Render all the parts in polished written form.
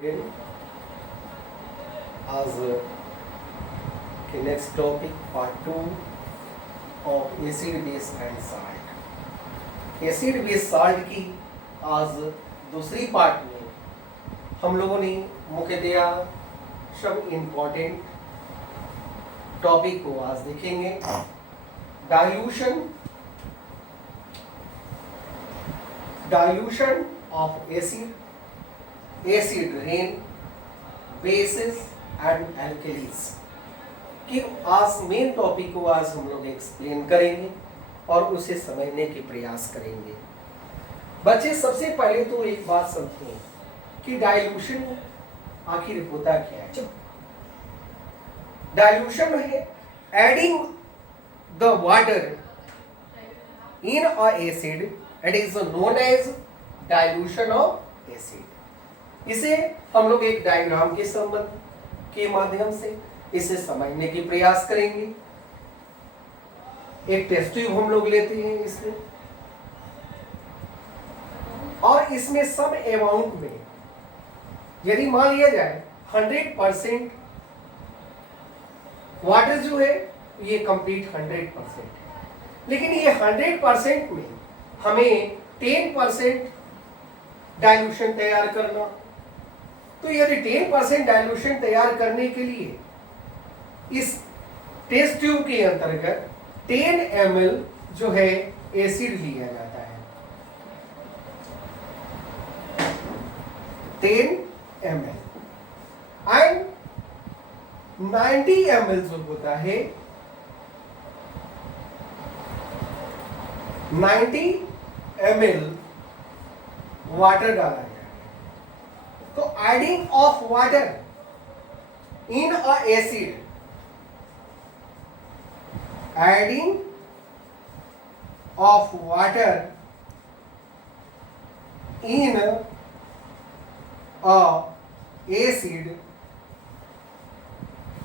Again, आज के next topic part 2 of acid base and salt. Acid base salt की आज दूसरी पार्ट में हम लोगों ने मुख्यतया सब इम्पोर्टेंट टॉपिक को आज देखेंगे। Dilution of acid rain basis and alkalis कि आज मेन टॉपिक को आज हम लोग एक्सप्लेन करेंगे और उसे समझने के प्रयास करेंगे। बच्चे सबसे पहले तो एक बात समझें कि डाइल्यूशन आखिर होता क्या है। डाइल्यूशन है adding the water in a acid, it is known as dilution of acid. इसे हम लोग एक डायग्राम के संबंध के माध्यम से इसे समझने की प्रयास करेंगे। एक टेस्ट ट्यूब हम लोग लेते हैं इसमें, और इसमें सम अमाउंट में यदि मान लिया जाए 100% वाटर जो है ये कंप्लीट 100%, लेकिन ये 100% में हमें 10% डाइल्यूशन तैयार करना। तो यदि 10% डाइल्यूशन तैयार करने के लिए इस टेस्ट ट्यूब के अंतर्गत 10 ml जो है एसिड लिया जाता है। 10 ml एंड 90 ml जो होता है 90 ml वाटर डाला जाए। तो adding of water in a acid, adding of water in a acid,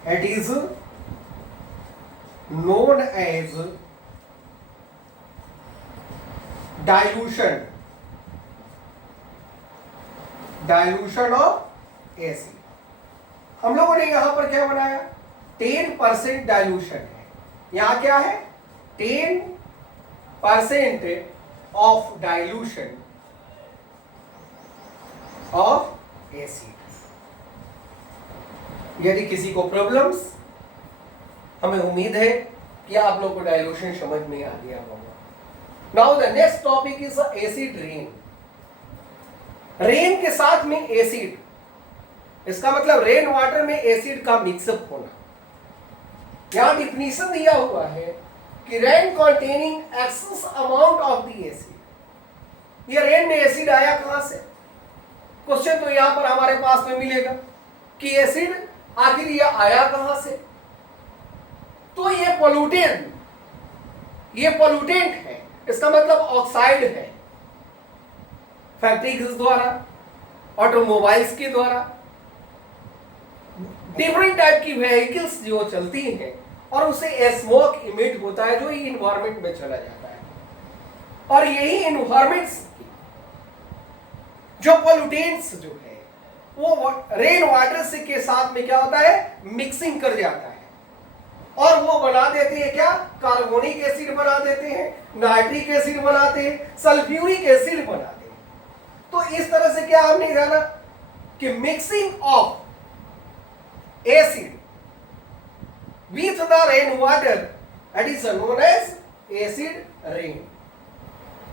it is known as dilution of acid. हम लोगों ने यहां पर क्या बनाया, 10% डाइल्यूशन है। यहां क्या है, 10% ऑफ डाइल्यूशन ऑफ एसिड। यदि किसी को प्रॉब्लम्स, हमें उम्मीद है कि आप लोग को डाइल्यूशन समझ में आ गया होगा। Now the next topic is acid rain. Rain के साथ में एसिड, इसका मतलब रेन वाटर में एसिड का मिक्सअप होना। यहां डिफिनीशन दिया हुआ है कि rain containing excess amount of the acid. ये रेन में एसिड आया कहां से? क्वेश्चन तो यहां पर हमारे पास में मिलेगा कि एसिड आखिर ये आया कहां से। तो ये पोल्यूटेंट है, इसका मतलब ऑक्साइड है। फैक्ट्रीज द्वारा, ऑटोमोबाइल्स के द्वारा, डिफरेंट टाइप की व्हीकल्स जो चलती हैं और उससे स्मोक इमिट होता है जो इन्वायरमेंट में चला जाता है। और यही इन्वायरमेंट्स जो पोल्यूटेंट्स जो है वो रेन वाटर से के साथ में क्या होता है, मिक्सिंग कर जाता है और वो बना देते हैं क्या, कार्बोनिक एसिड बना देते हैं, नाइट्रिक एसिड बनाते हैं, सल्फ्यूरिक एसिड बनाते हैं। तो इस तरह से क्या हमने जाना कि mixing of acid with the rain water, that is known as acid rain.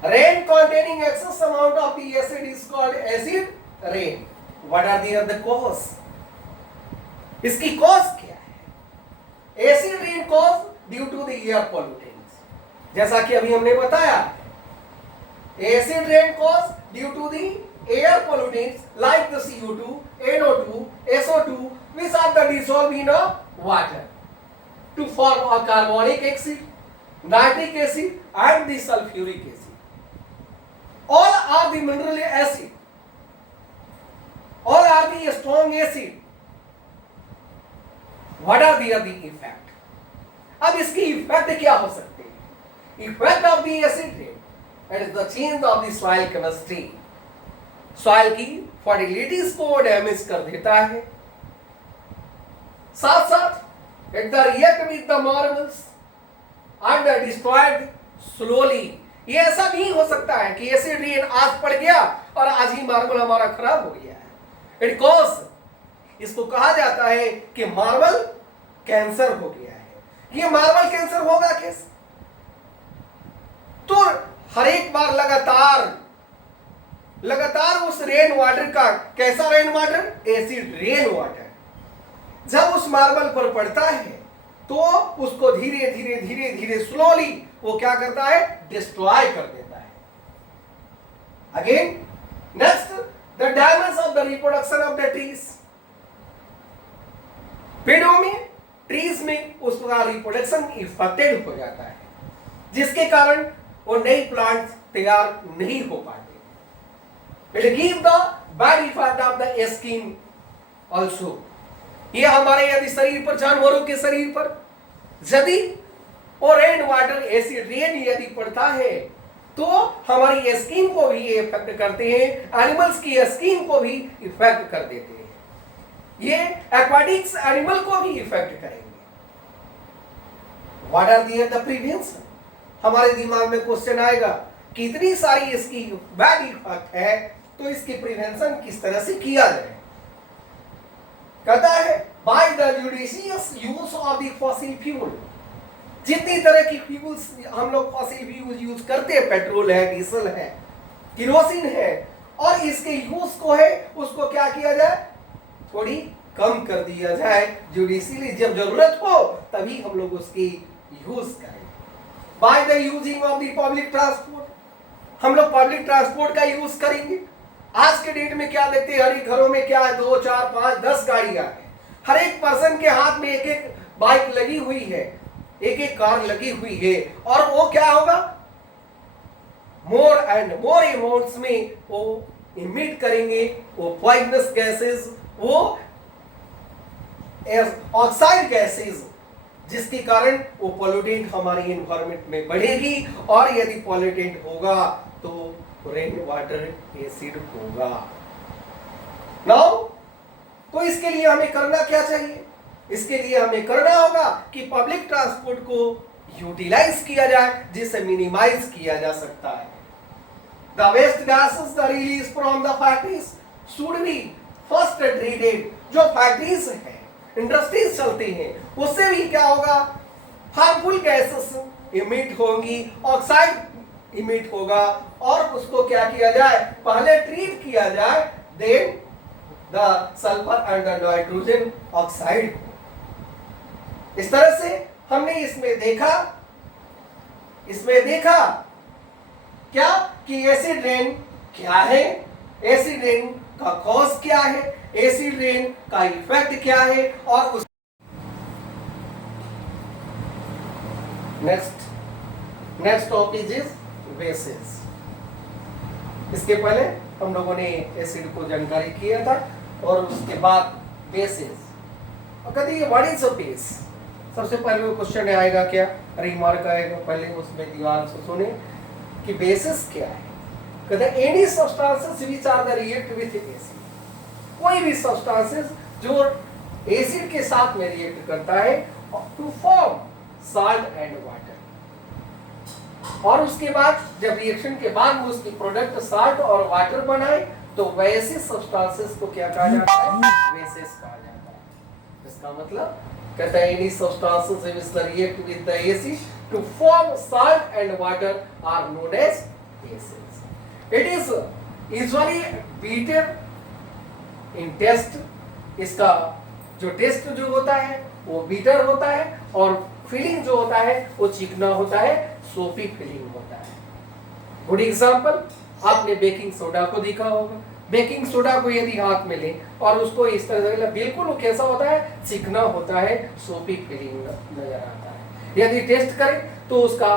Rain containing excess amount of the acid is called acid rain. What are the other cause? इसकी cause क्या है? Acid rain cause due to the air pollutants. जैसा कि अभी हमने बताया, acid rain cause due to the air pollutants like the CO2, NO2, SO2, which are the dissolved in a water to form a carbonic acid, nitric acid, and the sulfuric acid. All are the mineral acid. All are the strong acid. What are the effect? अब इसकी effect क्या हो सकते हैं? Effect of the acid rain, it is the change of the soil chemistry, soil की फर्टिलिटीज को damage कर देता है। साथ साथ at the react with the marbles and destroyed slowly. ये ऐसा नहीं हो सकता है कि एसिड रेन आज पड़ गया और आज ही मार्बल हमारा खराब हो गया है। इट कॉज, इसको कहा जाता है कि मार्बल कैंसर हो गया है। ये मार्बल कैंसर होगा कैसे? तो हर एक बार लगातार उस रेन वाटर का, कैसा rain water? Acid rain water जब उस मार्बल पर पड़ता है तो उसको धीरे धीरे धीरे धीरे स्लोली वो क्या करता है? डिस्ट्रॉय कर देता है। Again next, the damage of the reproduction of the trees. पेड़ों में, ट्रीज में उसका रिप्रोडक्शन इफेक्टेड हो जाता है, जिसके कारण वो नई प्लांट तैयार नहीं हो पाते। It give the bad effect of the skin also. ये हमारे यदि शरीर पर, जानवरों के शरीर पर यदि और रेन वाटर, एसिड रेन यदि पड़ता है तो हमारी स्किन को भी इफेक्ट करते हैं, एनिमल्स की स्किन को भी इफेक्ट कर देते हैं। ये एक्वाटिक्स एनिमल को भी इफेक्ट करेंगे। What are the prevention? हमारे दिमाग में क्वेश्चन आएगा कि इतनी सारी इसकी बैड इफेक्ट है तो इसकी प्रिवेंशन किस तरह से किया जाए? कहता है by the judicious use of the fossil fuel. जितनी तरह की फ्यूल्स हम लोग फॉसिल फ्यूल यूज करते हैं, पेट्रोल है, डीजल है, किरोसिन है, और इसके यूज को है उसको क्या किया जाए? थोड़ी कम कर दिया जाए। जुडिशियली जब जरूरत हो तभी हम लोग उसकी यूज करें। By the using of the public transport, हम लोग पब्लिक ट्रांसपोर्ट का यूज करेंगे। आज के डेट में क्या देखते हैं, हर एक घरों में क्या है, 2, 4, 5, 10 गाड़ियां हैं। हर एक पर्सन के हाथ में एक एक बाइक लगी हुई है, एक एक कार लगी हुई है, और वो क्या होगा? मोर एंड मोर अमाउंट्स में वो इमिट करेंगे, वो पॉइजनस गैसेस, वो ऑक्साइड गैसेस, जिसके कारण वो पोल्यूटेंट हमारी एनवायरनमेंट में बढ़ेगी, और यदि पोल्यूटेंट होगा तो रेन वाटर एसिड होगा। नाउ तो इसके लिए हमें करना क्या चाहिए? इसके लिए हमें करना होगा कि पब्लिक ट्रांसपोर्ट को यूटिलाइज किया जाए, जिससे मिनिमाइज किया जा सकता है। The waste gases the release from the factories should be first treated. जो फैक्ट्रीज है, इंडस्ट्रीज चलती हैं, उससे भी क्या होगा? हार्मफुल गैसेस इमिट होंगी, ऑक्साइड इमिट होगा, और उसको क्या किया जाए? पहले ट्रीट किया जाए, then the sulphur and the nitrogen oxide. इस तरह से हमने इसमें देखा क्या कि एसिड रेन क्या है, एसिड रेन का कॉज क्या है, एसिड रेन का इफेक्ट क्या है, और उस नेक्स्ट टॉपिक इज बेसिस। इसके पहले हम लोगों ने एसिड को जानकारी किया था, और उसके बाद बेसिस। और कहते हैं व्हाट इज अ बेस? सबसे पहले वो क्वेश्चन आएगा, क्या रिमार्क आएगा, पहले उसमें ध्यान से सुने कि बेसिस क्या है। कहते हैं any substances which are the react with acid. कोई भी सब्सटेंसेस जो एसिड के साथ में रिएक्ट करता है to form salt and water, और उसके बाद जब रिएक्शन के बाद वो उसकी प्रोडक्ट साल्ट और वाटर बनाए तो वैसे सब्सटेंसेस को क्या कहा जाता है? बेसिस कहा जाता है। इसका मतलब कहता है any substances which react with the acid to form salt and water are known as bases. It is usually bitter in taste. इसका जो टेस्ट जो होता है वो बीटर होता है, और फीलिंग जो होता है वो चिकना होता है, सोपी फीलिंग होता है। गुड एग्जांपल, आपने बेकिंग सोडा को देखा होगा। बेकिंग सोडा को यदि हाथ में ले और उसको इस तरह से बिल्कुल वो कैसा होता है? चिकना होता है, सोपी फीलिंग नजर आता है। यदि टेस्ट करें तो उसका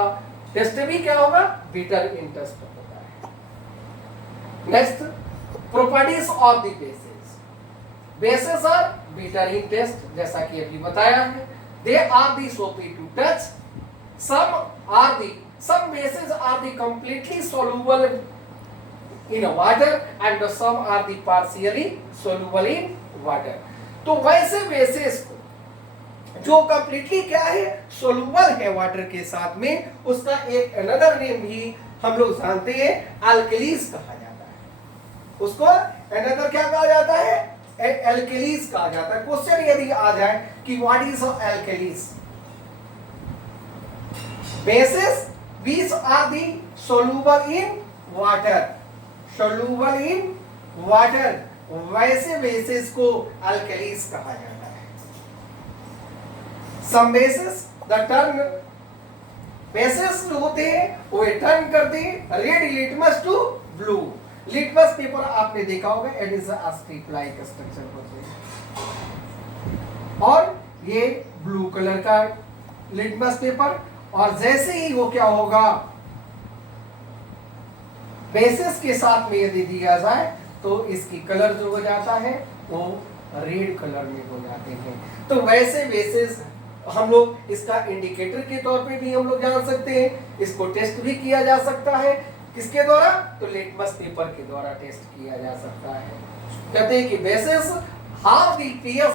टेस्ट भी क्या होगा? बीटर इन टेस्ट होता है। Next, properties of the bases. Bases are bitter in taste, जैसा कि अभी बताया है। They are the soapy to touch. some bases are the completely soluble in water and the some are the partially soluble in water. तो वैसे bases को जो completely क्या है, सोलुबल है वाटर के साथ में, उसका एक अनदर नेम भी हम लोग जानते हैं, अल्कलीज कहा जाता है। उसको अनदर क्या कहा जाता है, एल्कलीज कहा जाता है। क्वेश्चन यदि आ जाए कि what is alkalis, basis which are the soluble in water, soluble in water, वैसे बेसिस को अल्कलीज कहा जाता है। Some bases the turn, bases जो होते हैं वो टर्न करते हैं red litmus to blue. Litmus paper आपने देखा होगा, it is a strip like structure होते हैं, और ये ब्लू कलर का लिटमस पेपर, और जैसे ही वो क्या होगा बेसिस के साथ में यदि दिया जाए तो इसकी कलर जो हो जाता है वो रेड कलर में हो जाते हैं। तो वैसे बेसिस हम लोग इसका इंडिकेटर के तौर पे भी हम लोग जान सकते हैं, इसको टेस्ट भी किया जा सकता है। किसके द्वारा, तो लिटमस पेपर के द्वारा टेस्ट किया जा सकता है। कहते हैं कि बेसिस हाउ द पीएफ